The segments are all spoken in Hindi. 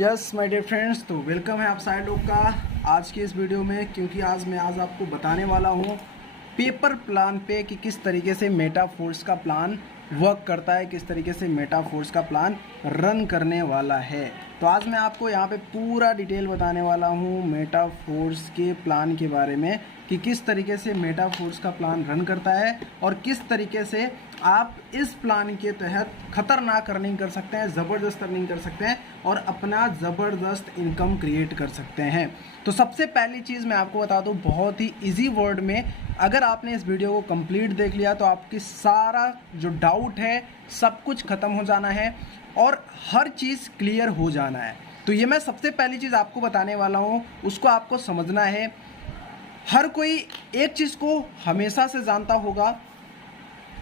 यस माय डियर फ्रेंड्स, तो वेलकम है आप सारे लोग का आज की इस वीडियो में। क्योंकि मैं आज आपको बताने वाला हूँ पेपर प्लान पे कि किस तरीके से मेटाफोर्स का प्लान वर्क करता है, किस तरीके से मेटाफोर्स का प्लान रन करने वाला है। तो आज मैं आपको यहाँ पे पूरा डिटेल बताने वाला हूँ मेटाफोर्स के प्लान के बारे में कि किस तरीके से मेटाफोर्स का प्लान रन करता है और किस तरीके से आप इस प्लान के तहत खतरनाक अर्निंग कर सकते हैं, ज़बरदस्त अर्निंग कर सकते हैं और अपना ज़बरदस्त इनकम क्रिएट कर सकते हैं। तो सबसे पहली चीज़ मैं आपको बता दूं बहुत ही इजी वर्ड में, अगर आपने इस वीडियो को कंप्लीट देख लिया तो आपकी सारा जो डाउट है सब कुछ ख़त्म हो जाना है और हर चीज़ क्लियर हो जाना है। तो ये मैं सबसे पहली चीज़ आपको बताने वाला हूँ, उसको आपको समझना है। हर कोई एक चीज़ को हमेशा से जानता होगा,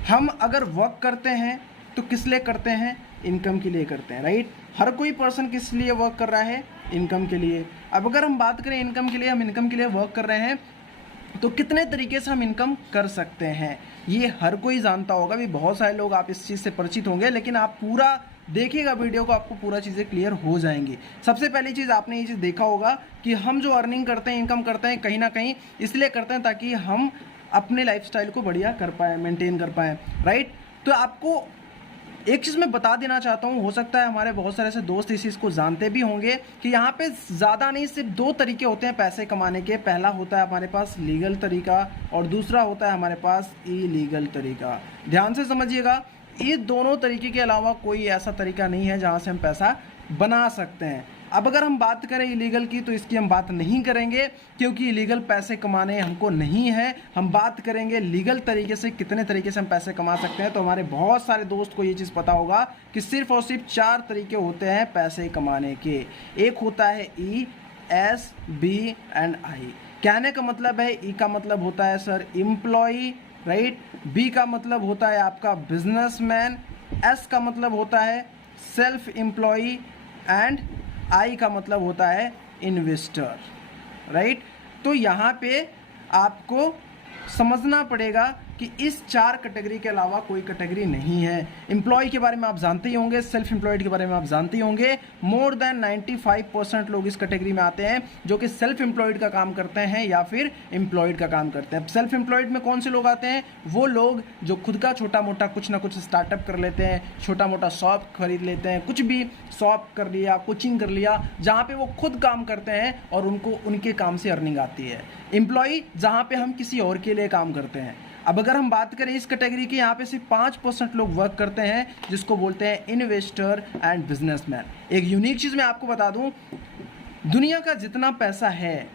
हम अगर वर्क करते हैं तो किस लिए करते हैं? इनकम के लिए करते हैं, राइट। हर कोई पर्सन किस लिए वर्क कर रहा है? इनकम के लिए। अब अगर हम बात करें इनकम के लिए, हम इनकम के लिए वर्क कर रहे हैं तो कितने तरीके से हम इनकम कर सकते हैं ये हर कोई जानता होगा। भी बहुत सारे लोग आप इस चीज़ से परिचित होंगे, लेकिन आप पूरा देखिएगा वीडियो को, आपको पूरा चीज़ें क्लियर हो जाएंगी। सबसे पहली चीज़ आपने ये चीज़ देखा होगा कि हम जो अर्निंग करते हैं, इनकम करते हैं, कहीं ना कहीं इसलिए करते हैं ताकि हम अपने लाइफस्टाइल को बढ़िया कर पाएँ, मेंटेन कर पाएँ, राइट। तो आपको एक चीज़ मैं बता देना चाहता हूँ, हो सकता है हमारे बहुत सारे ऐसे दोस्त इस चीज़ को जानते भी होंगे कि यहाँ पे ज़्यादा नहीं, सिर्फ दो तरीके होते हैं पैसे कमाने के। पहला होता है हमारे पास लीगल तरीका और दूसरा होता है हमारे पास इलीगल तरीका। ध्यान से समझिएगा, ये दोनों तरीके के अलावा कोई ऐसा तरीका नहीं है जहाँ से हम पैसा बना सकते हैं। अब अगर हम बात करें इलीगल की तो इसकी हम बात नहीं करेंगे क्योंकि इलीगल पैसे कमाने हमको नहीं है। हम बात करेंगे लीगल तरीके से, कितने तरीके से हम पैसे कमा सकते हैं। तो हमारे बहुत सारे दोस्त को ये चीज़ पता होगा कि सिर्फ और सिर्फ 4 तरीके होते हैं पैसे कमाने के। एक होता है ई, एस, बी एंड आई। कहने का मतलब है, ई का मतलब होता है सर एम्प्लॉई, राइट। बी का मतलब होता है आपका बिजनेसमैन, एस का मतलब होता है सेल्फ एम्प्लॉई एंड आई का मतलब होता है इन्वेस्टर, राइट। तो यहाँ पे आपको समझना पड़ेगा कि इस 4 कैटेगरी के अलावा कोई कैटेगरी नहीं है। एम्प्लॉय के बारे में आप जानते ही होंगे, सेल्फ एम्प्लॉयड के बारे में आप जानते ही होंगे। मोर देन 95% लोग इस कैटेगरी में आते हैं जो कि सेल्फ एम्प्लॉयड का काम करते हैं या फिर एम्प्लॉयड का काम करते हैं। सेल्फ एम्प्लॉयड में कौन से लोग आते हैं? वो लोग जो खुद का छोटा मोटा कुछ ना कुछ स्टार्टअप कर लेते हैं, छोटा मोटा शॉप खरीद लेते हैं, कुछ भी शॉप कर लिया, कोचिंग कर लिया, जहाँ पे वो खुद काम करते हैं और उनको उनके काम से अर्निंग आती है। एम्प्लॉय जहाँ पे हम किसी और के लिए काम करते हैं। अब अगर हम बात करें इस कैटेगरी की, यहाँ पे सिर्फ 5% लोग वर्क करते हैं जिसको बोलते हैं इन्वेस्टर एंड बिजनेसमैन। एक यूनिक चीज़ मैं आपको बता दूं, दुनिया का जितना पैसा है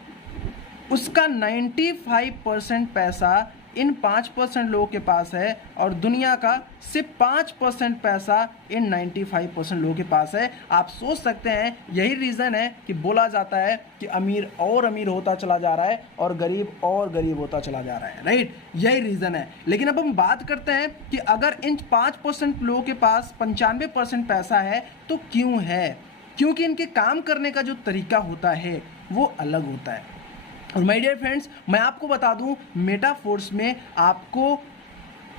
उसका 95% पैसा इन 5% लोगों के पास है और दुनिया का सिर्फ 5% पैसा इन 95% लोगों के पास है। आप सोच सकते हैं यही रीज़न है कि बोला जाता है कि अमीर और अमीर होता चला जा रहा है और गरीब और गरीब होता चला जा रहा है, राइट। यही रीज़न है। लेकिन अब हम बात करते हैं कि अगर इन 5% लोगों के पास 95% पैसा है तो क्यों है? क्योंकि इनके काम करने का जो तरीका होता है वो अलग होता है। और माय डियर फ्रेंड्स, मैं आपको बता दूं मेटाफोर्स में आपको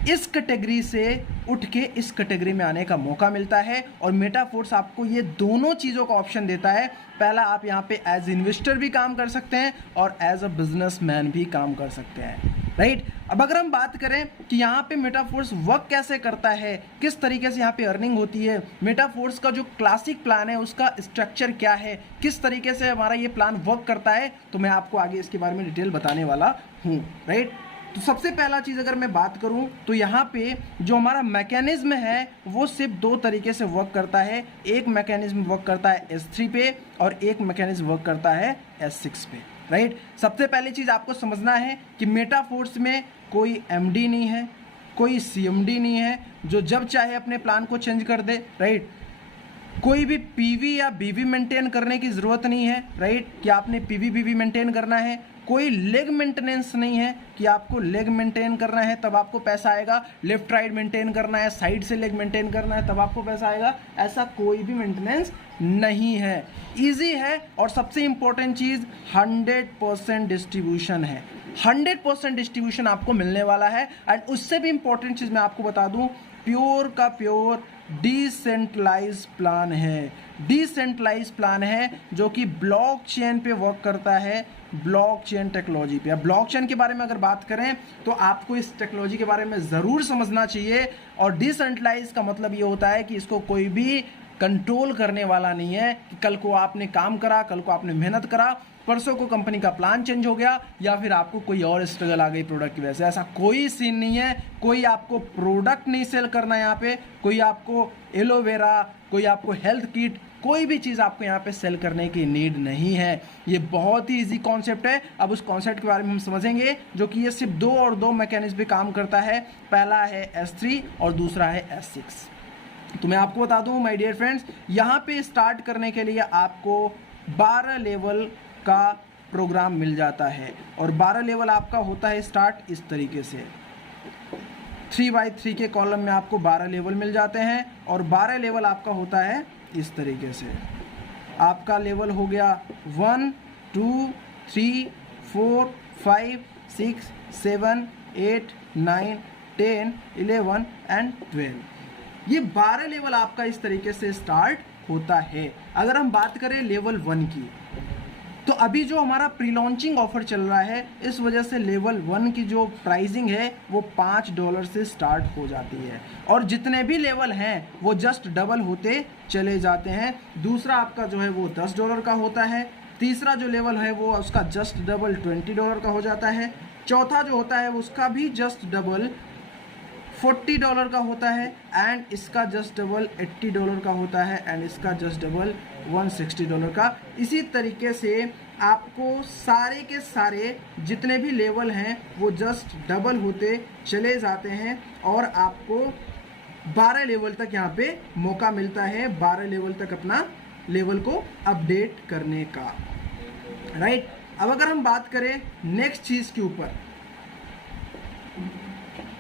इस कैटेगरी से उठ के इस कैटेगरी में आने का मौका मिलता है और मेटाफोर्स आपको ये दोनों चीज़ों का ऑप्शन देता है। पहला, आप यहाँ पे एज इन्वेस्टर भी काम कर सकते हैं और एज अ बिजनेसमैन भी काम कर सकते हैं, राइट। अब अगर हम बात करें कि यहाँ पे मेटाफोर्स वर्क कैसे करता है, किस तरीके से यहाँ पे अर्निंग होती है, मेटाफोर्स का जो क्लासिक प्लान है उसका स्ट्रक्चर क्या है, किस तरीके से हमारा ये प्लान वर्क करता है, तो मैं आपको आगे इसके बारे में डिटेल बताने वाला हूँ, राइट। तो सबसे पहला चीज़ अगर मैं बात करूं तो यहाँ पे जो हमारा मैकेनिज्म है वो सिर्फ 2 तरीके से वर्क करता है। एक मैकेनिज्म वर्क करता है S3 पे और एक मैकेनिज्म वर्क करता है S6 पे, राइट। सबसे पहली चीज़ आपको समझना है कि मेटाफोर्स में कोई MD नहीं है, कोई CMD नहीं है जो जब चाहे अपने प्लान को चेंज कर दे, राइट। कोई भी PV या BV मेंटेन करने की ज़रूरत नहीं है, राइट, कि आपने PV BV मेंटेन करना है। कोई लेग मेंटेनेंस नहीं है कि आपको लेग मेंटेन करना है तब आपको पैसा आएगा, लेफ्ट राइट मेंटेन करना है, साइड से लेग मेंटेन करना है तब आपको पैसा आएगा। ऐसा कोई भी मेंटेनेंस नहीं है, इजी है। और सबसे इंपॉर्टेंट चीज़ 100% डिस्ट्रीब्यूशन है। 100% डिस्ट्रीब्यूशन आपको मिलने वाला है। एंड उससे भी इंपॉर्टेंट चीज़ मैं आपको बता दूं, प्योर का प्योर डिसेंट्रलाइज प्लान है। डिसेंट्रलाइज प्लान है जो कि ब्लॉकचेन पे वर्क करता है, ब्लॉकचेन टेक्नोलॉजी पे। अब ब्लॉकचेन के बारे में अगर बात करें तो आपको इस टेक्नोलॉजी के बारे में ज़रूर समझना चाहिए। और डिसेंट्रलाइज का मतलब ये होता है कि इसको कोई भी कंट्रोल करने वाला नहीं है कि कल को आपने काम करा, कल को आपने मेहनत करा, परसों को कंपनी का प्लान चेंज हो गया या फिर आपको कोई और स्ट्रगल आ गई प्रोडक्ट की वजह से। ऐसा कोई सीन नहीं है। कोई आपको प्रोडक्ट नहीं सेल करना यहाँ पे, कोई आपको एलोवेरा, कोई आपको हेल्थ किट, कोई भी चीज़ आपको यहाँ पे सेल करने की नीड नहीं है। ये बहुत ही इजी कॉन्सेप्ट है। अब उस कॉन्सेप्ट के बारे में हम समझेंगे जो कि ये सिर्फ दो और दो मैकेनिज्म पे काम करता है। पहला है S3 और दूसरा है S6। तो मैं आपको बता दूं माय डियर फ्रेंड्स, यहाँ पे स्टार्ट करने के लिए आपको 12 लेवल का प्रोग्राम मिल जाता है। और 12 लेवल आपका होता है स्टार्ट इस तरीके से, 3x3 के कॉलम में आपको 12 लेवल मिल जाते हैं। और 12 लेवल आपका होता है इस तरीके से। आपका लेवल हो गया 1 2 3 4 5 6 7 8 9 10 11 एंड 12। ये 12 लेवल आपका इस तरीके से स्टार्ट होता है। अगर हम बात करें लेवल 1 की, तो अभी जो हमारा प्री लॉन्चिंग ऑफर चल रहा है, इस वजह से लेवल 1 की जो प्राइसिंग है वो $5 से स्टार्ट हो जाती है। और जितने भी लेवल हैं वो जस्ट डबल होते चले जाते हैं। दूसरा आपका जो है वो $10 का होता है। तीसरा जो लेवल है वो उसका जस्ट डबल $20 का हो जाता है। चौथा जो होता है उसका भी जस्ट डबल $40 का होता है। एंड इसका जस्ट डबल $80 का होता है। एंड इसका जस्ट डबल $160 का। इसी तरीके से आपको सारे के सारे जितने भी लेवल हैं वो जस्ट डबल होते चले जाते हैं। और आपको 12 लेवल तक यहाँ पे मौका मिलता है, 12 लेवल तक अपना लेवल को अपडेट करने का, राइट। अब अगर हम बात करें नेक्स्ट चीज़ के ऊपर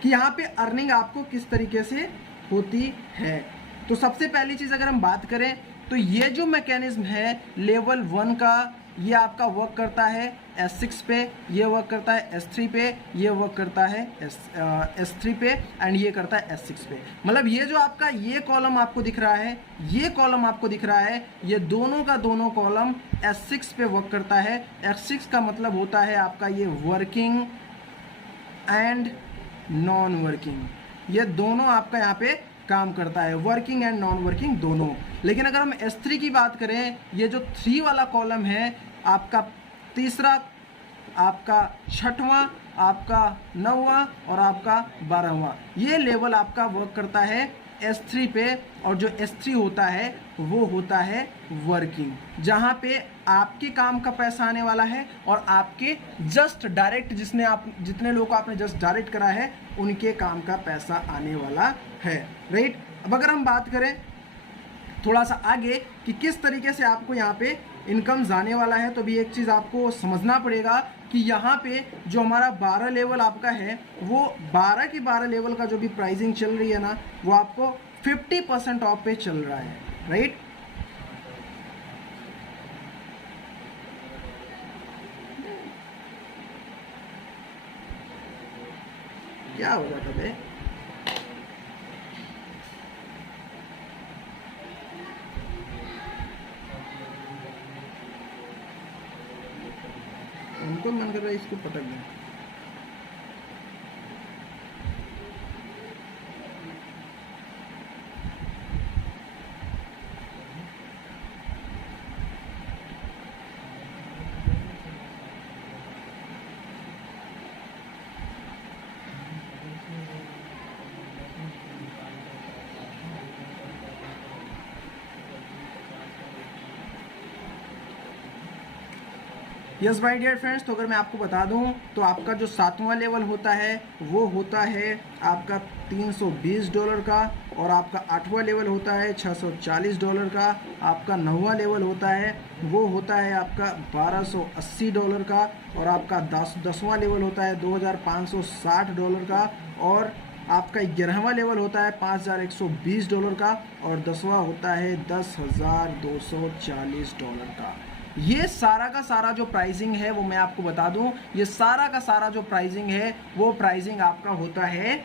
कि यहाँ पे अर्निंग आपको किस तरीके से होती है, तो सबसे पहली चीज़ अगर हम बात करें तो ये जो मैकेनिज्म है लेवल 1 का, ये आपका वर्क करता है S6 पे, ये वर्क करता है S3 पे, ये वर्क करता है S3 पे एंड ये करता है S6 पे। मतलब ये जो आपका ये कॉलम आपको दिख रहा है, ये कॉलम आपको दिख रहा है, ये दोनों का दोनों कॉलम S6 पे वर्क करता है। S6 का मतलब होता है आपका ये वर्किंग एंड नॉन वर्किंग, ये दोनों आपका यहाँ पे काम करता है, वर्किंग एंड नॉन वर्किंग दोनों। लेकिन अगर हम S3 की बात करें, ये जो 3 वाला कॉलम है आपका तीसरा, आपका छठवां, आपका 9वां और आपका 12वां, ये लेवल आपका वर्क करता है S3 पे। और जो S3 होता है वो होता है वर्किंग, जहाँ पे आपके काम का पैसा आने वाला है और आपके जस्ट डायरेक्ट जितने लोगों को आपने जस्ट डायरेक्ट करा है उनके काम का पैसा आने वाला है, राइट। अब अगर हम बात करें थोड़ा सा आगे कि किस तरीके से आपको यहाँ पे इनकम जाने वाला है, तो भी एक चीज़ आपको समझना पड़ेगा कि यहाँ पे जो हमारा 12 लेवल आपका है वो 12 की 12 लेवल का जो भी प्राइसिंग चल रही है ना, वो आपको 50% ऑफ पे चल रहा है, राइट। क्या हो रहा था बे? उनको मन कर रहा है इसको पटक दें। यस माय डियर फ्रेंड्स, तो अगर मैं आपको बता दूं तो आपका जो 7वां लेवल होता है वो होता है आपका $320 का। और आपका 8वां लेवल होता है $640 का। आपका 9वां लेवल होता है वो होता है आपका $1280 का। और आपका 10वां लेवल होता है $2560 का। और आपका 11वां लेवल होता है $5120 का। और 10वां होता है $10,240 का। ये सारा का सारा जो प्राइसिंग है वो मैं आपको बता दूं, ये सारा का सारा जो प्राइसिंग है वो प्राइसिंग आपका होता है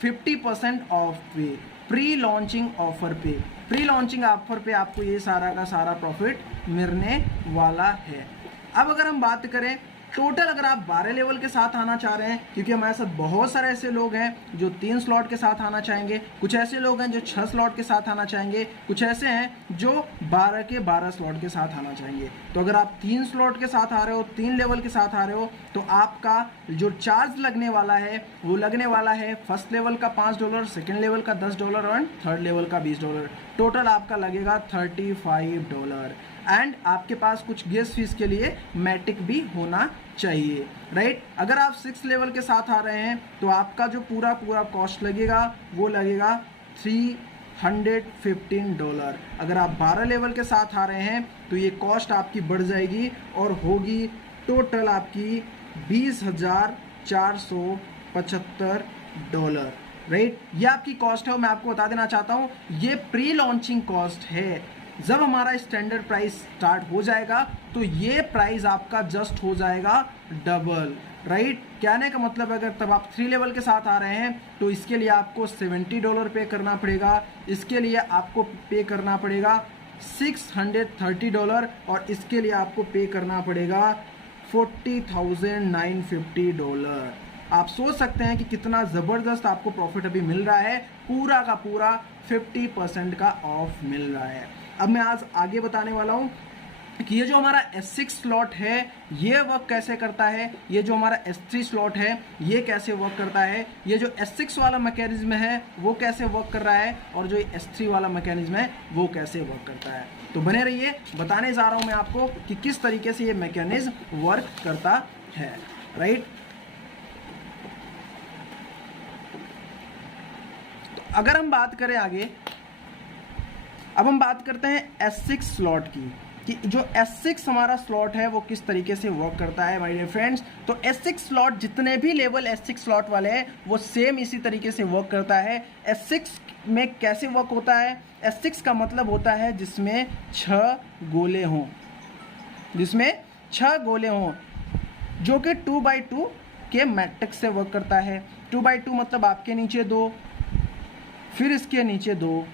50% ऑफ पे, प्री लॉन्चिंग ऑफर पे, प्री लॉन्चिंग ऑफर पे आपको ये सारा का सारा प्रॉफिट मिलने वाला है। अब अगर हम बात करें टोटल, अगर आप 12 लेवल के साथ आना चाह रहे हैं, क्योंकि हमारे साथ बहुत सारे ऐसे लोग हैं जो 3 स्लॉट के साथ आना चाहेंगे, कुछ ऐसे लोग हैं जो 6 स्लॉट के साथ आना चाहेंगे, कुछ ऐसे हैं जो 12 के 12 स्लॉट के साथ आना चाहेंगे। तो अगर आप 3 स्लॉट के साथ आ रहे हो, 3 लेवल के साथ आ रहे हो, तो आपका जो चार्ज लगने वाला है वो लगने वाला है फर्स्ट लेवल का $5, सेकेंड लेवल का $10 और थर्ड लेवल का $20। टोटल आपका लगेगा $35 एंड आपके पास कुछ गैस फीस के लिए मैटिक भी होना चाहिए, राइट। अगर आप 6 लेवल के साथ आ रहे हैं तो आपका जो पूरा कॉस्ट लगेगा वो लगेगा $315। अगर आप 12 लेवल के साथ आ रहे हैं तो ये कॉस्ट आपकी बढ़ जाएगी और होगी टोटल आपकी $20,475, राइट। ये आपकी कॉस्ट है और मैं आपको बता देना चाहता हूँ ये प्री लॉन्चिंग कॉस्ट है। जब हमारा स्टैंडर्ड प्राइस स्टार्ट हो जाएगा तो ये प्राइस आपका जस्ट हो जाएगा डबल, राइट। कहने का मतलब अगर तब आप 3 लेवल के साथ आ रहे हैं तो इसके लिए आपको $70 पे करना पड़ेगा, इसके लिए आपको पे करना पड़ेगा $630 और इसके लिए आपको पे करना पड़ेगा $40,950। आप सोच सकते हैं कि कितना ज़बरदस्त आपको प्रॉफिट अभी मिल रहा है, पूरा का पूरा 50% का ऑफ मिल रहा है। अब मैं आज आगे बताने वाला हूँ कि ये जो हमारा S6 स्लॉट है ये वर्क कैसे करता है, ये जो हमारा S3 स्लॉट है ये कैसे वर्क करता है, ये जो S6 वाला मैकेनिज्म है वो कैसे वर्क कर रहा है और जो S3 वाला मैकेनिज्म है वो कैसे वर्क करता है। तो बने रहिए, बताने जा रहा हूँ मैं आपको कि किस तरीके से ये मैकेनिज्म वर्क करता है, राइट। तो अगर हम बात करें आगे, अब हम बात करते हैं S6 स्लॉट की कि जो S6 हमारा स्लॉट है वो किस तरीके से वर्क करता है माय डियर फ्रेंड्स। तो S6 स्लॉट जितने भी लेवल S6 स्लॉट वाले हैं वो सेम इसी तरीके से वर्क करता है। S6 में कैसे वर्क होता है, S6 का मतलब होता है जिसमें 6 गोले हों, जिसमें 6 गोले हों, जो कि 2x2 के मैट्रिक्स से वर्क करता है। 2x2 मतलब आपके नीचे 2, फिर इसके नीचे 2,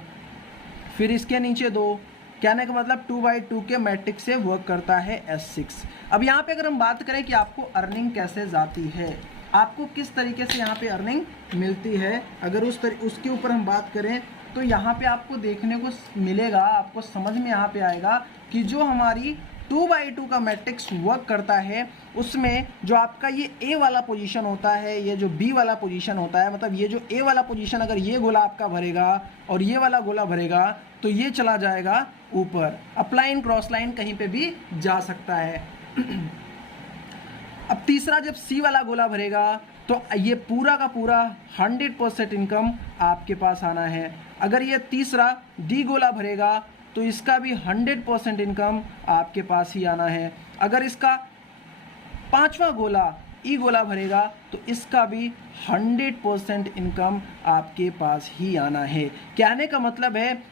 फिर इसके नीचे 2, कहने का मतलब 2x2 के मैट्रिक्स से वर्क करता है S6। अब यहाँ पे अगर हम बात करें कि आपको अर्निंग कैसे जाती है, आपको किस तरीके से यहाँ पे अर्निंग मिलती है, अगर उसके ऊपर हम बात करें तो यहाँ पे आपको देखने को मिलेगा, आपको समझ में यहाँ पे आएगा कि जो हमारी 2x2 का मैट्रिक्स वर्क करता है उसमें जो आपका ये A वाला पोजीशन होता है, ये जो B वाला पोजीशन होता है, मतलब ये जो A वाला पोजीशन अगर ये गोला आपका भरेगा और ये वाला गोला भरेगा तो ये चला जाएगा ऊपर, अपलाइन क्रॉस लाइन कहीं पे भी जा सकता है। अब तीसरा जब C वाला गोला भरेगा तो ये पूरा का पूरा 100% इनकम आपके पास आना है। अगर ये तीसरा D गोला भरेगा तो इसका भी 100% इनकम आपके पास ही आना है। अगर इसका 5वां गोला ई गोला भरेगा तो इसका भी 100% इनकम आपके पास ही आना है। कहने का मतलब है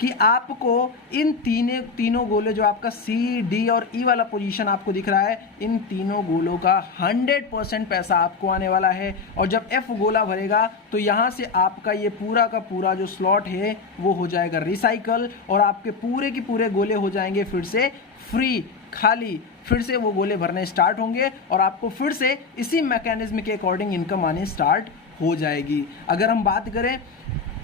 कि आपको इन तीनों गोले जो आपका सी डी और ई वाला पोजीशन आपको दिख रहा है, इन तीनों गोलों का 100% पैसा आपको आने वाला है। और जब एफ गोला भरेगा तो यहाँ से आपका ये पूरा का पूरा जो स्लॉट है वो हो जाएगा रिसाइकल और आपके पूरे के पूरे गोले हो जाएंगे फिर से फ्री, खाली, फिर से वो गोले भरने स्टार्ट होंगे और आपको फिर से इसी मैकेनिज्म के अकॉर्डिंग इनकम आने स्टार्ट हो जाएगी। अगर हम बात करें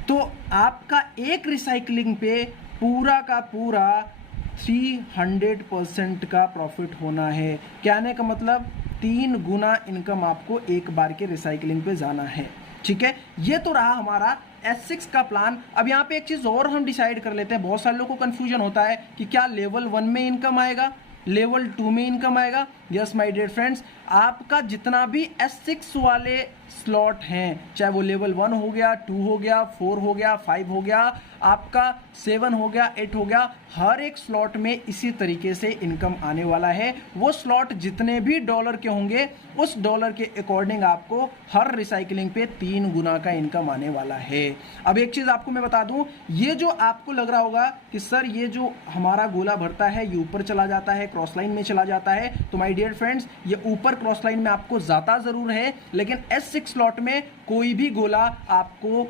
तो आपका एक रिसाइकलिंग पे पूरा का पूरा 300% का प्रॉफिट होना है। कहने का मतलब 3 गुना इनकम आपको एक बार के रिसाइकलिंग पे जाना है। ठीक है, ये तो रहा हमारा S6 का प्लान। अब यहाँ पे एक चीज़ और हम डिसाइड कर लेते हैं। बहुत सारे लोगों को कन्फ्यूजन होता है कि क्या लेवल 1 में इनकम आएगा, लेवल 2 में इनकम आएगा। यस माय डियर फ्रेंड्स, आपका जितना भी S6 वाले स्लॉट हैं, चाहे वो लेवल 1 हो गया, 2 हो गया, 4 हो गया, 5 हो गया, आपका 7 हो गया, 8 हो गया, हर एक स्लॉट में इसी तरीके से इनकम आने वाला है। वो स्लॉट जितने भी डॉलर के होंगे उस डॉलर के अकॉर्डिंग आपको हर रिसाइकलिंग पे 3 गुना का इनकम आने वाला है। अब एक चीज़ आपको मैं बता दूं, ये जो आपको लग रहा होगा कि सर ये जो हमारा गोला भरता है ये ऊपर चला जाता है, क्रॉस लाइन में चला जाता है, तो माय डियर फ्रेंड्स ये ऊपर क्रॉस लाइन में आपको जाता ज़रूर है, लेकिन S6 S6 स्लॉट में कोई भी गोला आपको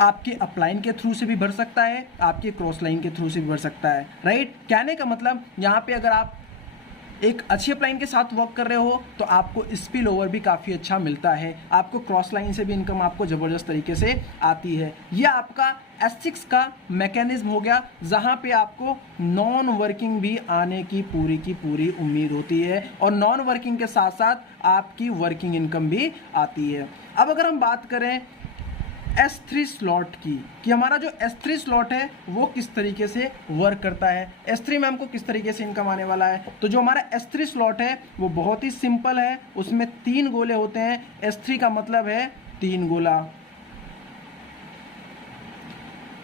आपके अपलाइन के थ्रू से भी भर सकता है, आपके क्रॉस लाइन के थ्रू से भी भर सकता है, राइट। कहने का मतलब यहाँ पे अगर आप एक अच्छी अपलाइन के साथ वर्क कर रहे हो तो आपको स्पिल ओवर भी काफ़ी अच्छा मिलता है, आपको क्रॉस लाइन से भी इनकम आपको ज़बरदस्त तरीके से आती है। यह आपका S6 का मैकेनिज्म हो गया, जहां पे आपको नॉन वर्किंग भी आने की पूरी उम्मीद होती है और नॉन वर्किंग के साथ साथ आपकी वर्किंग इनकम भी आती है। अब अगर हम बात करें S3 स्लॉट की, कि हमारा जो S3 स्लॉट है वो किस तरीके से वर्क करता है, S3 में हमको किस तरीके से इनकम आने वाला है। तो जो हमारा S3 स्लॉट है वो बहुत ही सिंपल है, उसमें 3 गोले होते हैं। S3 का मतलब है 3 गोला।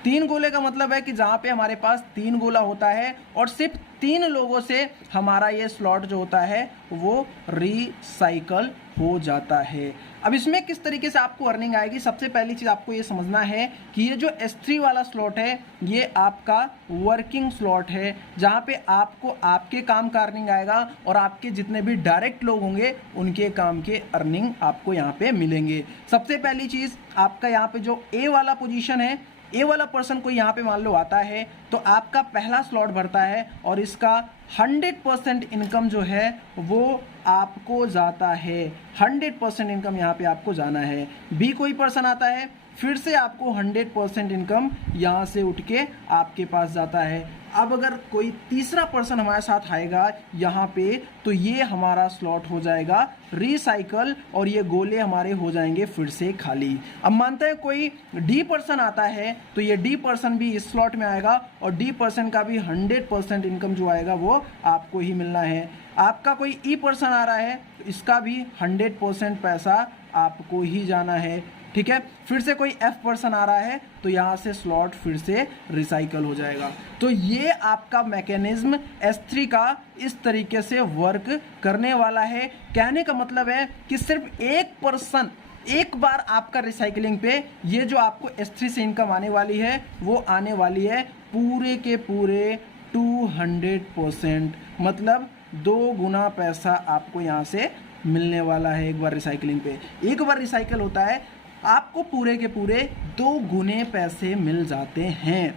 3 गोले का मतलब है कि जहां पे हमारे पास 3 गोला होता है और सिर्फ 3 लोगों से हमारा ये स्लॉट जो होता है वो रिसाइकल हो जाता है। अब इसमें किस तरीके से आपको अर्निंग आएगी, सबसे पहली चीज आपको ये समझना है कि ये जो S3 वाला स्लॉट है ये आपका वर्किंग स्लॉट है, जहां पे आपको आपके काम का अर्निंग आएगा और आपके जितने भी डायरेक्ट लोग होंगे उनके काम के अर्निंग आपको यहाँ पे मिलेंगे। सबसे पहली चीज आपका यहाँ पे जो A वाला पोजीशन है, ए वाला पर्सन को यहाँ पे मान लो आता है तो आपका पहला स्लॉट भरता है और इसका 100% इनकम जो है वो आपको जाता है, 100% इनकम यहाँ पे आपको जाना है। बी कोई पर्सन आता है, फिर से आपको 100% इनकम यहाँ से उठ के आपके पास जाता है। अब अगर कोई तीसरा पर्सन हमारे साथ आएगा यहाँ पे तो ये हमारा स्लॉट हो जाएगा रिसाइकल और ये गोले हमारे हो जाएंगे फिर से खाली। अब मानते हैं कोई डी पर्सन आता है तो ये डी पर्सन भी इस स्लॉट में आएगा और डी पर्सन का भी 100% इनकम जो आएगा वो आपको ही मिलना है। आपका कोई ई पर्सन आ रहा है तो इसका भी 100% पैसा आपको ही जाना है, ठीक है। फिर से कोई एफ पर्सन आ रहा है तो यहाँ से स्लॉट फिर से रिसाइकल हो जाएगा। तो ये आपका मैकेनिज्म S3 का इस तरीके से वर्क करने वाला है। कहने का मतलब है कि सिर्फ एक पर्सन एक बार आपका रिसाइकलिंग पे ये जो आपको S3 से इनकम आने वाली है वो आने वाली है पूरे के पूरे 200%, मतलब 2 गुना पैसा आपको यहाँ से मिलने वाला है। एक बार रिसाइकलिंग पे एक बार रिसाइकल होता है आपको पूरे के पूरे 2 गुने पैसे मिल जाते हैं।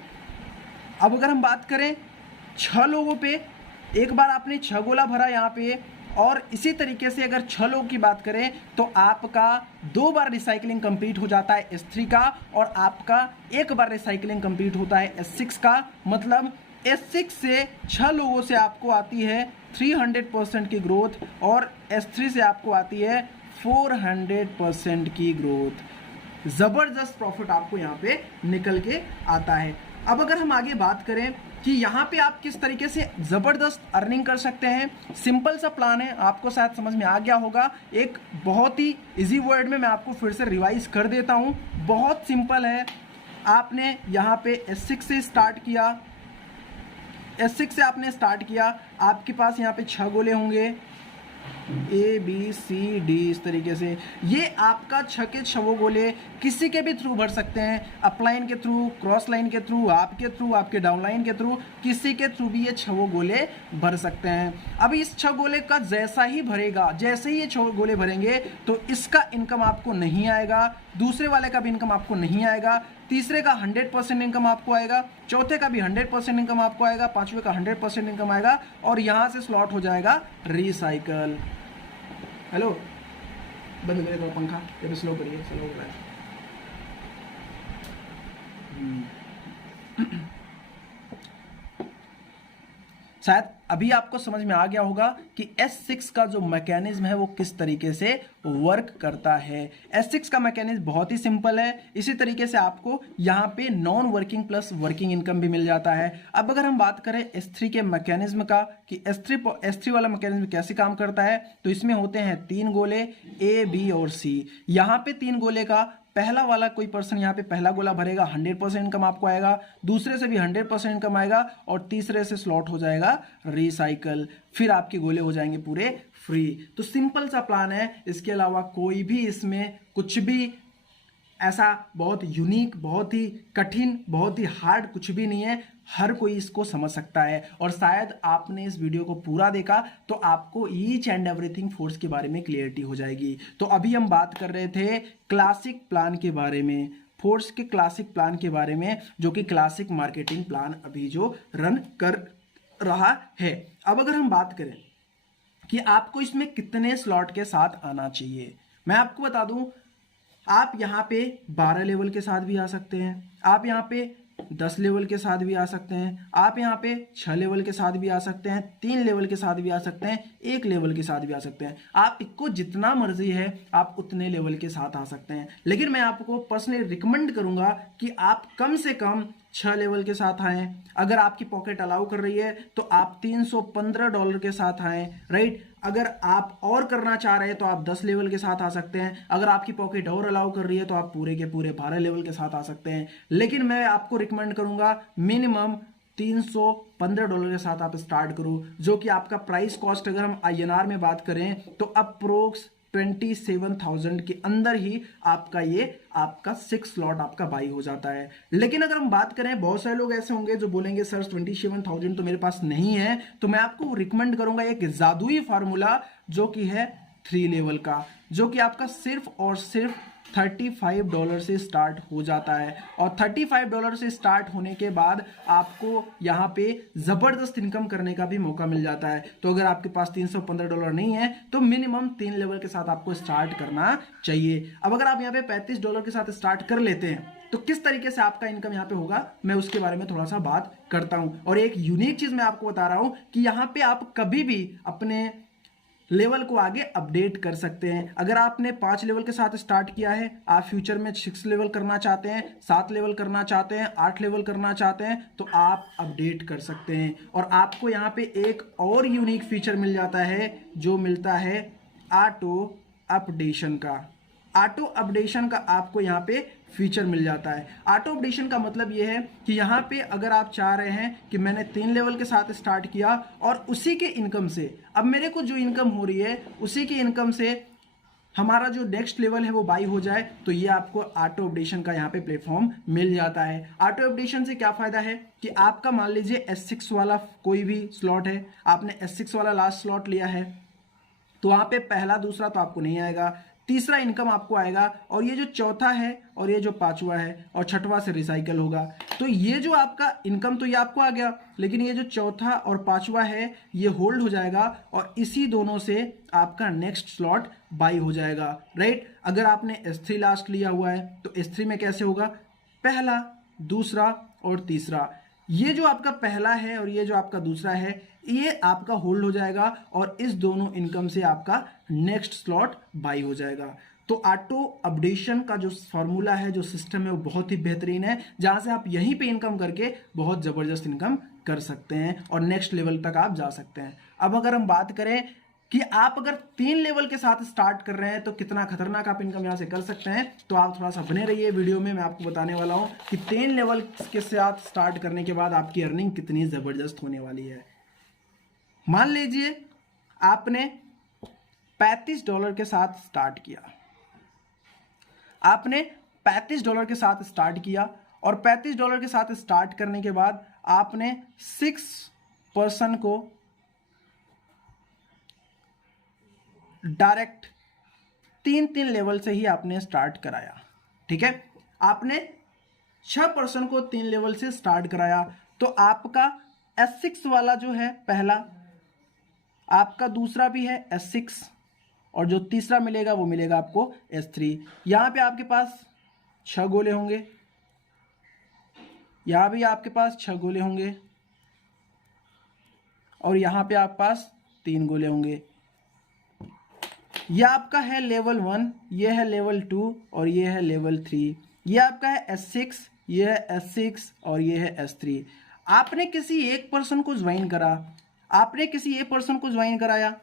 अब अगर हम बात करें 6 लोगों पे, एक बार आपने 6 गोला भरा यहाँ पे और इसी तरीके से अगर 6 लोगों की बात करें तो आपका 2 बार रिसाइकलिंग कंप्लीट हो जाता है S3 का और आपका 1 बार रिसाइकलिंग कंप्लीट होता है S6 का। मतलब S6 से 6 लोगों से आपको आती है 300% की ग्रोथ और S3 से आपको आती है 400% की ग्रोथ। ज़बरदस्त प्रॉफिट आपको यहाँ पे निकल के आता है। अब अगर हम आगे बात करें कि यहाँ पे आप किस तरीके से ज़बरदस्त अर्निंग कर सकते हैं, सिंपल सा प्लान है, आपको शायद समझ में आ गया होगा। एक बहुत ही इजी वर्ड में मैं आपको फिर से रिवाइज कर देता हूँ। बहुत सिंपल है, आपने यहाँ पे S6 से स्टार्ट किया, S6 से आपने स्टार्ट किया, आपके पास यहाँ पे 6 गोले होंगे A B C D इस तरीके से। ये आपका 6 के 6 गोले किसी के भी थ्रू भर सकते हैं, अपलाइन के थ्रू, क्रॉस लाइन के थ्रू, आपके थ्रू, आपके डाउनलाइन के थ्रू, किसी के थ्रू भी ये 6 गोले भर सकते हैं। अब इस 6 गोले का जैसा ही भरेगा, जैसे ही ये 6 गोले भरेंगे तो इसका इनकम आपको नहीं आएगा, दूसरे वाले का भी इनकम आपको नहीं आएगा, तीसरे का 100% इनकम आपको आएगा, चौथे का भी 100% इनकम आपको आएगा, पांचवे का 100% इनकम आएगा और यहाँ से स्लॉट हो जाएगा रिसाइकल। हेलो, बंद करिए थोड़ा पंखा, ये भी स्लो करिए, स्लो हो रहा है। शायद अभी आपको समझ में आ गया होगा कि S6 का जो मैकेनिज्म है वो किस तरीके से वर्क करता है। S6 का मैकेनिज्म बहुत ही सिंपल है, इसी तरीके से आपको यहाँ पे non working plus working income भी मिल जाता है। अब अगर हम बात करें S3 के मैकेनिज्म का कि S3 वाला मैकेनिज्म कैसे काम करता है, तो इसमें होते हैं 3 गोले A B और C। यहाँ पे 3 गोले का पहला वाला कोई पर्सन यहाँ पे पहला गोला भरेगा, 100% इनकम आपको आएगा, दूसरे से भी 100% इनकम आएगा और तीसरे से स्लॉट हो जाएगा रिसाइकल, फिर आपके गोले हो जाएंगे पूरे फ्री। तो सिंपल सा प्लान है, इसके अलावा कोई भी इसमें कुछ भी ऐसा बहुत यूनिक, बहुत ही कठिन, बहुत ही हार्ड कुछ भी नहीं है, हर कोई इसको समझ सकता है। और शायद आपने इस वीडियो को पूरा देखा तो आपको ईच एंड एवरीथिंग फोर्स के बारे में क्लियरिटी हो जाएगी। तो अभी हम बात कर रहे थे क्लासिक प्लान के बारे में, फोर्स के क्लासिक प्लान के बारे में, जो कि क्लासिक मार्केटिंग प्लान अभी जो रन कर रहा है। अब अगर हम बात करें कि आपको इसमें कितने स्लॉट के साथ आना चाहिए, मैं आपको बता दूं, आप यहाँ पे 12 लेवल के साथ भी आ सकते हैं, आप यहाँ पे 10 लेवल के साथ भी आ सकते हैं, आप यहाँ पे 6 लेवल के साथ भी आ सकते हैं, 3 लेवल के साथ भी आ सकते हैं, 1 लेवल के साथ भी आ सकते हैं। आपको जितना मर्जी है आप उतने लेवल के साथ आ सकते हैं। लेकिन मैं आपको पर्सनली रिकमेंड करूंगा कि आप कम से कम 6 लेवल के साथ आएँ। अगर आपकी पॉकेट अलाउ कर रही है तो आप $315 के साथ आएँ, राइट। अगर आप और करना चाह रहे हैं तो आप 10 लेवल के साथ आ सकते हैं। अगर आपकी पॉकेट और अलाउ कर रही है तो आप पूरे के पूरे 12 लेवल के साथ आ सकते हैं। लेकिन मैं आपको रिकमेंड करूंगा मिनिमम $315 के साथ आप स्टार्ट करो, जो कि आपका प्राइस कॉस्ट अगर हम INR में बात करें तो अप्रोक्स 27,000 के अंदर ही आपका ये आपका 6 स्लॉट आपका बाई हो जाता है। लेकिन अगर हम बात करें, बहुत सारे लोग ऐसे होंगे जो बोलेंगे सर 27,000 तो मेरे पास नहीं है, तो मैं आपको रिकमेंड करूंगा एक जादुई फार्मूला जो कि है 3 लेवल का, जो कि आपका सिर्फ और सिर्फ $35 से स्टार्ट हो जाता है। और $35 से स्टार्ट होने के बाद आपको यहाँ पे ज़बरदस्त इनकम करने का भी मौका मिल जाता है। तो अगर आपके पास $315 नहीं है तो मिनिमम 3 लेवल के साथ आपको स्टार्ट करना चाहिए। अब अगर आप यहाँ पे $35 के साथ स्टार्ट कर लेते हैं तो किस तरीके से आपका इनकम यहाँ पे होगा, मैं उसके बारे में थोड़ा सा बात करता हूँ। और एक यूनिक चीज़ मैं आपको बता रहा हूँ कि यहाँ पे आप कभी भी अपने लेवल को आगे अपडेट कर सकते हैं। अगर आपने 5 लेवल के साथ स्टार्ट किया है, आप फ्यूचर में 6 लेवल करना चाहते हैं, 7 लेवल करना चाहते हैं, 8 लेवल करना चाहते हैं, तो आप अपडेट कर सकते हैं। और आपको यहाँ पे एक और यूनिक फीचर मिल जाता है जो मिलता है ऑटो अपडेशन का। ऑटो अपडेशन का आपको यहाँ पे फीचर मिल जाता है। ऑटो अपडेशन का मतलब ये है कि यहाँ पे अगर आप चाह रहे हैं कि मैंने 3 लेवल के साथ स्टार्ट किया और उसी के इनकम से अब मेरे को जो इनकम हो रही है उसी की इनकम से हमारा जो नेक्स्ट लेवल है वो बाई हो जाए, तो ये आपको ऑटो अपडेशन का यहाँ पे प्लेटफॉर्म मिल जाता है। ऑटो अपडेशन से क्या फायदा है कि आपका मान लीजिए S6 वाला कोई भी स्लॉट है, आपने S6 वाला लास्ट स्लॉट लिया है, तो वहाँ पे पहला दूसरा तो आपको नहीं आएगा, तीसरा इनकम आपको आएगा, और ये जो चौथा है और ये जो पांचवा है और छठवां से रिसाइकल होगा। तो ये जो आपका इनकम तो ये आपको आ गया, लेकिन ये जो चौथा और पांचवा है ये होल्ड हो जाएगा और इसी दोनों से आपका नेक्स्ट स्लॉट बाई हो जाएगा, राइट। अगर आपने S3 लास्ट लिया हुआ है तो S3 में कैसे होगा, पहला, दूसरा और तीसरा, ये जो आपका पहला है और ये जो आपका दूसरा है ये आपका होल्ड हो जाएगा और इस दोनों इनकम से आपका नेक्स्ट स्लॉट बाई हो जाएगा। तो ऑटो अपडेशन का जो फॉर्मूला है, जो सिस्टम है, वो बहुत ही बेहतरीन है, जहां से आप यहीं पे इनकम करके बहुत जबरदस्त इनकम कर सकते हैं और नेक्स्ट लेवल तक आप जा सकते हैं। अब अगर हम बात करें कि आप अगर 3 लेवल के साथ स्टार्ट कर रहे हैं तो कितना खतरनाक आप इनकम यहाँ से कर सकते हैं, तो आप थोड़ा सा बने रहिए वीडियो में। मैं आपको बताने वाला हूँ कि 3 लेवल के साथ स्टार्ट करने के बाद आपकी अर्निंग कितनी ज़बरदस्त होने वाली है। मान लीजिए आपने $35 के साथ स्टार्ट किया, आपने $35 के साथ स्टार्ट किया और $35 के साथ स्टार्ट करने के बाद आपने 6 पर्सन को डायरेक्ट 3 लेवल से ही आपने स्टार्ट कराया, ठीक है। आपने 6 पर्सन को 3 लेवल से स्टार्ट कराया, तो आपका S6 वाला जो है पहला, आपका दूसरा भी है S6 और जो तीसरा मिलेगा वो मिलेगा आपको S3। यहां पे आपके पास 6 गोले होंगे, यहां भी आपके पास 6 गोले होंगे और यहां पे आपके पास 3 गोले होंगे। यह आपका है लेवल 1, यह है लेवल 2 और यह है लेवल 3। यह आपका है S6, यह है S6 और यह है S3। आपने किसी एक पर्सन को ज्वाइन करा, आपने किसी एक पर्सन को ज्वाइन कराया,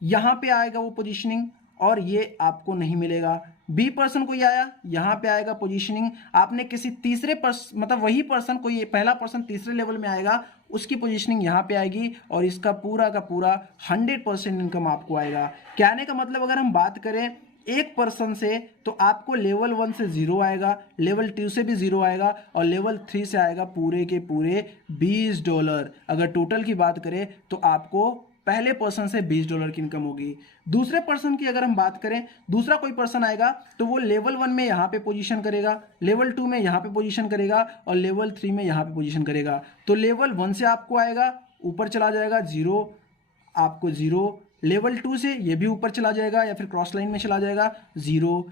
यहाँ पे आएगा वो पोजीशनिंग और ये आपको नहीं मिलेगा। बी पर्सन को ये आया, यहाँ पे आएगा पोजीशनिंग। आपने किसी तीसरे पर्सन, मतलब वही पर्सन को, ये पहला पर्सन तीसरे लेवल में आएगा, उसकी पोजीशनिंग यहाँ पे आएगी और इसका पूरा का पूरा 100% इनकम आपको आएगा। कहने का मतलब अगर हम बात करें एक पर्सन से, तो आपको लेवल 1 से 0 आएगा, लेवल 2 से भी 0 आएगा और लेवल 3 से आएगा पूरे के पूरे $20। अगर टोटल की बात करें तो आपको पहले पर्सन से $20 की इनकम होगी। दूसरे पर्सन की अगर हम बात करें, दूसरा कोई पर्सन आएगा तो वो लेवल 1 में यहाँ पे पोजीशन करेगा, लेवल 2 में यहाँ पे पोजीशन करेगा और लेवल 3 में यहाँ पे पोजीशन करेगा। तो लेवल 1 से आपको आएगा, ऊपर चला जाएगा 0, आपको 0, लेवल 2 से ये भी ऊपर चला जाएगा या फिर क्रॉस लाइन में चला जाएगा 0।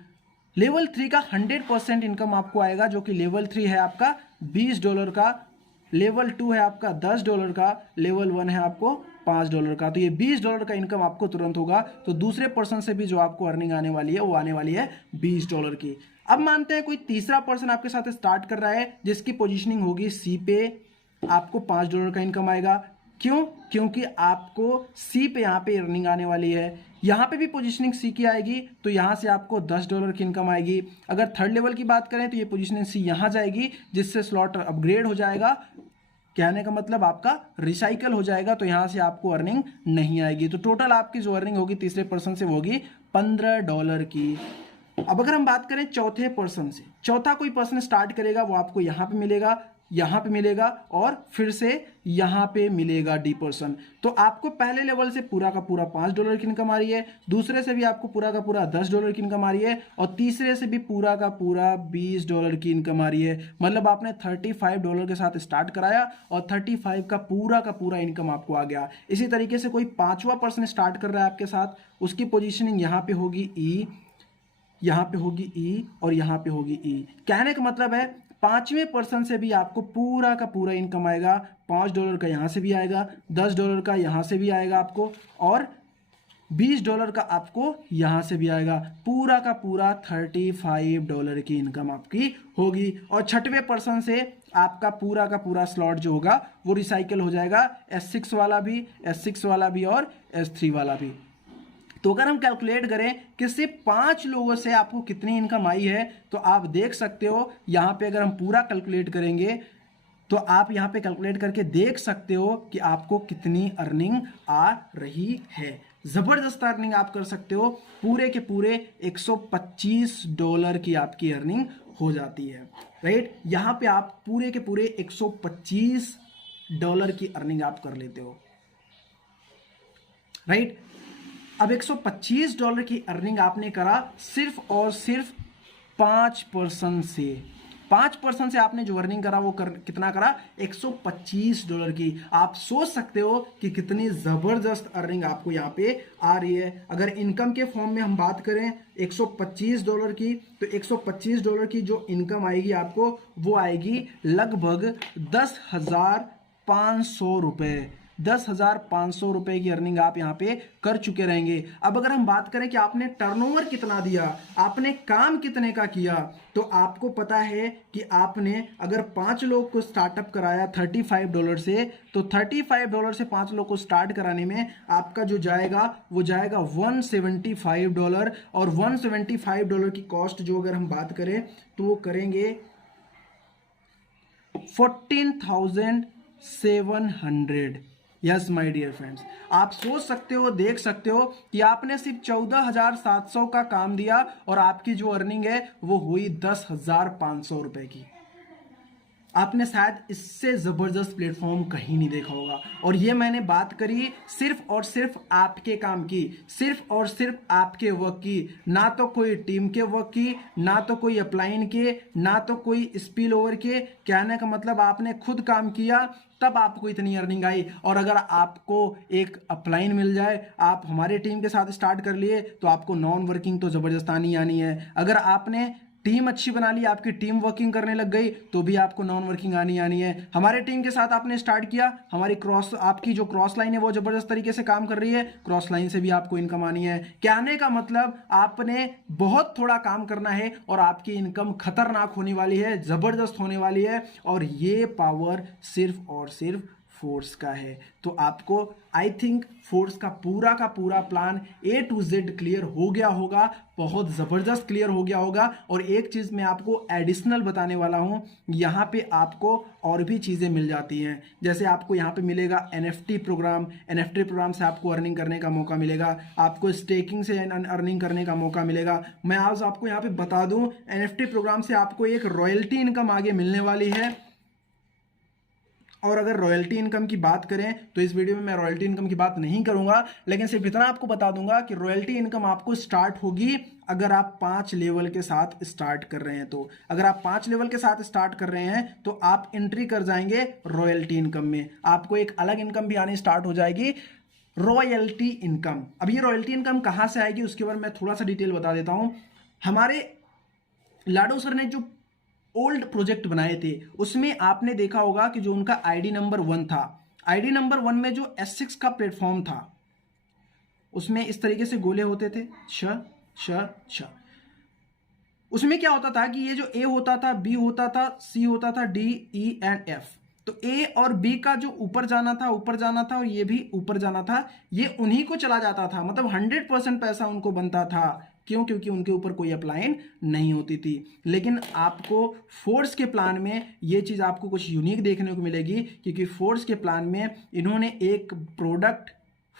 लेवल 3 का 100% इनकम आपको आएगा, जो कि लेवल 3 है आपका $20 का, लेवल 2 है आपका $10 का, लेवल 1 है आपको $5 का। तो ये $20 का इनकम आपको तुरंत होगा। तो दूसरे पर्सन से भी जो आपको अर्निंग आने वाली है वो आने वाली है $20 की। अब मानते हैं कोई तीसरा पर्सन आपके साथ स्टार्ट कर रहा है जिसकी पोजीशनिंग होगी सी पे, आपको $5 का इनकम आएगा। क्यों? क्योंकि आपको सी पे यहाँ पे अर्निंग आने वाली है। यहाँ पे भी पोजीशनिंग सी की आएगी तो यहाँ से आपको $10 की इनकम आएगी। अगर थर्ड लेवल की बात करें तो ये पोजीशनिंग सी यहाँ जाएगी, जिससे स्लॉट अपग्रेड हो जाएगा, कहने का मतलब आपका रिसाइकल हो जाएगा, तो यहाँ से आपको अर्निंग नहीं आएगी। तो टोटल आपकी जो अर्निंग होगी तीसरे पर्सन से वो होगी $15 की। अब अगर हम बात करें चौथे पर्सन से, चौथा कोई पर्सन स्टार्ट करेगा, वो आपको यहाँ पे मिलेगा, यहाँ पे मिलेगा और फिर से यहाँ पे मिलेगा डी पर्सन। तो आपको पहले लेवल से पूरा का पूरा $5 की इनकम आ रही है, दूसरे से भी आपको पूरा का पूरा $10 की इनकम आ रही है और तीसरे से भी पूरा का पूरा $20 की इनकम आ रही है। मतलब आपने $35 के साथ स्टार्ट कराया और 35 का पूरा इनकम आपको आ गया। इसी तरीके से कोई पांचवा पर्सन स्टार्ट कर रहा है आपके साथ, उसकी पोजिशनिंग यहाँ पे होगी ई, यहाँ पे होगी ई और यहाँ पे होगी ई। कहने का मतलब है पांचवें पर्सन से भी आपको पूरा का पूरा इनकम आएगा। $5 का यहाँ से भी आएगा, $10 का यहाँ से भी आएगा आपको और $20 का आपको यहाँ से भी आएगा। पूरा का पूरा $35 की इनकम आपकी होगी। और छठवें पर्सन से आपका पूरा का पूरा स्लॉट जो होगा वो रिसाइकल हो जाएगा, S6 वाला भी, S6 वाला भी और S3 वाला भी। तो अगर हम कैलकुलेट करें कि सिर्फ 5 लोगों से आपको कितनी इनकम आई है, तो आप देख सकते हो यहाँ पे अगर हम पूरा कैलकुलेट करेंगे तो आप यहाँ पे कैलकुलेट करके देख सकते हो कि आपको कितनी अर्निंग आ रही है। जबरदस्त अर्निंग आप कर सकते हो, पूरे के पूरे $125 की आपकी अर्निंग हो जाती है, राइट। यहाँ पे आप पूरे के पूरे $125 की अर्निंग आप कर लेते हो, राइट। अब $125 की अर्निंग आपने करा सिर्फ और सिर्फ 5 पर्सन से। 5 पर्सन से आपने जो अर्निंग करा वो कितना करा? $125 की। आप सोच सकते हो कि कितनी जबरदस्त अर्निंग आपको यहाँ पे आ रही है। अगर इनकम के फॉर्म में हम बात करें $125 की, तो $125 की जो इनकम आएगी आपको वो आएगी लगभग 10,500 रुपए। 10,500 रुपए की अर्निंग आप यहाँ पे कर चुके रहेंगे। अब अगर हम बात करें कि आपने टर्नओवर कितना दिया, आपने काम कितने का किया, तो आपको पता है कि आपने अगर 5 लोग को स्टार्टअप कराया $35 से, तो $35 से 5 लोग को स्टार्ट कराने में आपका जो जाएगा वो जाएगा $175। और $175 की कॉस्ट जो अगर हम बात करें तो वो करेंगे 14,700। यस माय डियर फ्रेंड्स, आप सोच सकते हो, देख सकते हो कि आपने सिर्फ 14,700 का काम दिया और आपकी जो अर्निंग है वो हुई 10,500 रुपए की। आपने शायद इससे जबरदस्त प्लेटफॉर्म कहीं नहीं देखा होगा। और ये मैंने बात करी सिर्फ और सिर्फ आपके काम की, सिर्फ और सिर्फ आपके वर्क की, ना तो कोई टीम के वर्क की, ना तो कोई अपलाइन के, ना तो कोई स्पिल ओवर के। कहने का मतलब आपने खुद काम किया तब आपको इतनी अर्निंग आई। और अगर आपको एक अपलाइन मिल जाए, आप हमारे टीम के साथ स्टार्ट कर लिए, तो आपको नॉन वर्किंग तो जबरदस्त आनी है। अगर आपने टीम अच्छी बना ली, आपकी टीम वर्किंग करने लग गई, तो भी आपको नॉन वर्किंग आनी है। हमारे टीम के साथ आपने स्टार्ट किया, हमारी आपकी जो क्रॉस लाइन है वो जबरदस्त तरीके से काम कर रही है, क्रॉस लाइन से भी आपको इनकम आनी है। कहने का मतलब आपने बहुत थोड़ा काम करना है और आपकी इनकम खतरनाक होने वाली है, जबरदस्त होने वाली है। और ये पावर सिर्फ और सिर्फ फोर्स का है। तो आपको आई थिंक फोर्स का पूरा plan A to Z clear हो गया होगा, बहुत ज़बरदस्त क्लियर हो गया होगा। और एक चीज़ मैं आपको एडिशनल बताने वाला हूँ, यहाँ पे आपको और भी चीज़ें मिल जाती हैं। जैसे आपको यहाँ पे मिलेगा NFT प्रोग्राम से आपको अर्निंग करने का मौका मिलेगा, आपको स्टेकिंग से अर्निंग करने का मौका मिलेगा। मैं आज आपको यहाँ पे बता दूँ, NFT प्रोग्राम से आपको एक रॉयल्टी इनकम आगे मिलने वाली है। और अगर रॉयल्टी इनकम की बात करें तो इस वीडियो में मैं रॉयल्टी इनकम की बात नहीं करूंगा, लेकिन सिर्फ इतना आपको बता दूंगा कि रॉयल्टी इनकम आपको स्टार्ट होगी अगर आप 5 लेवल के साथ स्टार्ट कर रहे हैं। तो अगर आप 5 लेवल के साथ स्टार्ट कर रहे हैं तो आप एंट्री कर जाएंगे रॉयल्टी इनकम में, आपको एक अलग इनकम भी आनी स्टार्ट हो जाएगी, रॉयल्टी इनकम। अब ये रॉयल्टी इनकम कहाँ से आएगी उसके बारे में मैं थोड़ा सा डिटेल बता देता हूँ। हमारे लाडो सर ने जो ओल्ड प्रोजेक्ट बनाए थे उसमें आपने देखा होगा कि जो उनका आईडी नंबर 1 था, आईडी नंबर 1 में जो S6 का प्लेटफॉर्म था उसमें इस तरीके से गोले होते थे, श श श। उसमें क्या होता था कि ये जो A होता था, B होता था, C होता था, D, E एंड F। तो A और B का जो ऊपर जाना था और ये भी ऊपर जाना था, ये उन्हीं को चला जाता था। मतलब 100% पैसा उनको बनता था। क्यों? क्योंकि उनके ऊपर कोई अप्लाइन नहीं होती थी। लेकिन आपको फोर्स के प्लान में ये चीज़ आपको कुछ यूनिक देखने को मिलेगी, क्योंकि फोर्स के प्लान में इन्होंने एक प्रोडक्ट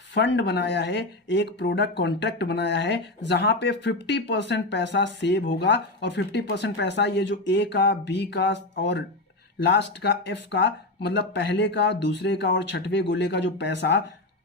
फंड बनाया है, एक प्रोडक्ट कॉन्ट्रैक्ट बनाया है, जहां पे 50% पैसा सेव होगा और 50% पैसा ये जो A का, B का और लास्ट का F का, मतलब पहले का, दूसरे का और छठवें गोले का जो पैसा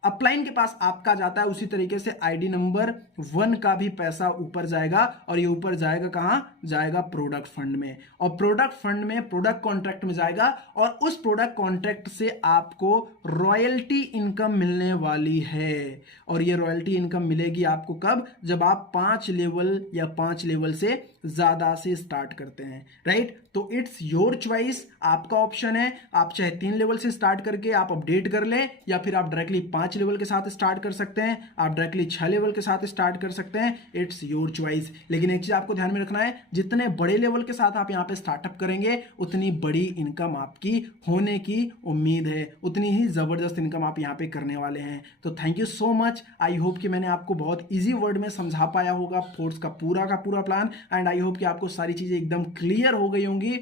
अपलाइन के पास आपका जाता है, उसी तरीके से आईडी नंबर 1 का भी पैसा ऊपर जाएगा। और ये ऊपर जाएगा कहां? जाएगा प्रोडक्ट फंड में। और प्रोडक्ट फंड में प्रोडक्ट कॉन्ट्रैक्ट में जाएगा और उस प्रोडक्ट कॉन्ट्रैक्ट से आपको रॉयल्टी इनकम मिलने वाली है। और ये रॉयल्टी इनकम मिलेगी आपको कब? जब आप 5 लेवल या 5 लेवल से ज्यादा से स्टार्ट करते हैं, राइट? तो इट्स योर चॉइस, आपका ऑप्शन है। आप चाहे 3 लेवल से स्टार्ट करके आप अपडेट कर लें, या फिर आप डायरेक्टली 5 लेवल के साथ स्टार्ट कर सकते हैं, आप डायरेक्टली 6 लेवल के साथ स्टार्ट कर सकते हैं। It's your choice. लेकिन एक चीज आपको ध्यान में रखना है, जितने बड़े लेवल के साथ आप यहाँ पे स्टार्टअप करेंगे उतनी बड़ी इनकम आपकी होने की उम्मीद है, उतनी ही जबरदस्त इनकम आप यहाँ पे करने वाले हैं। तो thank you so much. I hope कि मैंने आपको बहुत ईजी वर्ड में समझा पाया होगा फोर्स का पूरा प्लान, एंड आई होप कि आपको सारी चीजें एकदम क्लियर हो गई होंगी।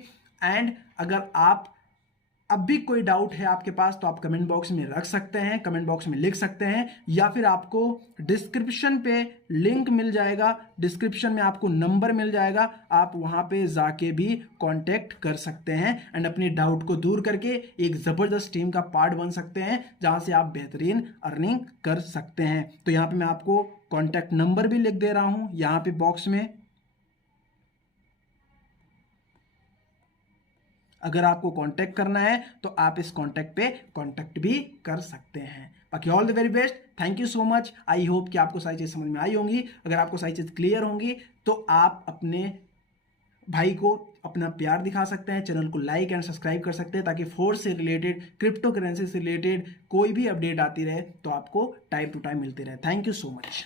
एंड अगर आप अब भी कोई डाउट है आपके पास तो आप कमेंट बॉक्स में रख सकते हैं, कमेंट बॉक्स में लिख सकते हैं, या फिर आपको डिस्क्रिप्शन पे लिंक मिल जाएगा, डिस्क्रिप्शन में आपको नंबर मिल जाएगा, आप वहां पे जाके भी कांटेक्ट कर सकते हैं एंड अपने डाउट को दूर करके एक जबरदस्त टीम का पार्ट बन सकते हैं, जहां से आप बेहतरीन अर्निंग कर सकते हैं। तो यहां पे मैं आपको कॉन्टैक्ट नंबर भी लिख दे रहा हूं यहां पे बॉक्स में। अगर आपको कांटेक्ट करना है तो आप इस कांटेक्ट पे कांटेक्ट भी कर सकते हैं। बाकी all the very best, thank you so much. I hope कि आपको सारी चीज़ समझ में आई होंगी। अगर आपको सारी चीज़ क्लियर होंगी तो आप अपने भाई को अपना प्यार दिखा सकते हैं, चैनल को लाइक एंड सब्सक्राइब कर सकते हैं, ताकि फोर्स से रिलेटेड, क्रिप्टो करेंसी से रिलेटेड कोई भी अपडेट आती रहे तो आपको टाइम टू टाइम मिलती रहे। Thank you so much.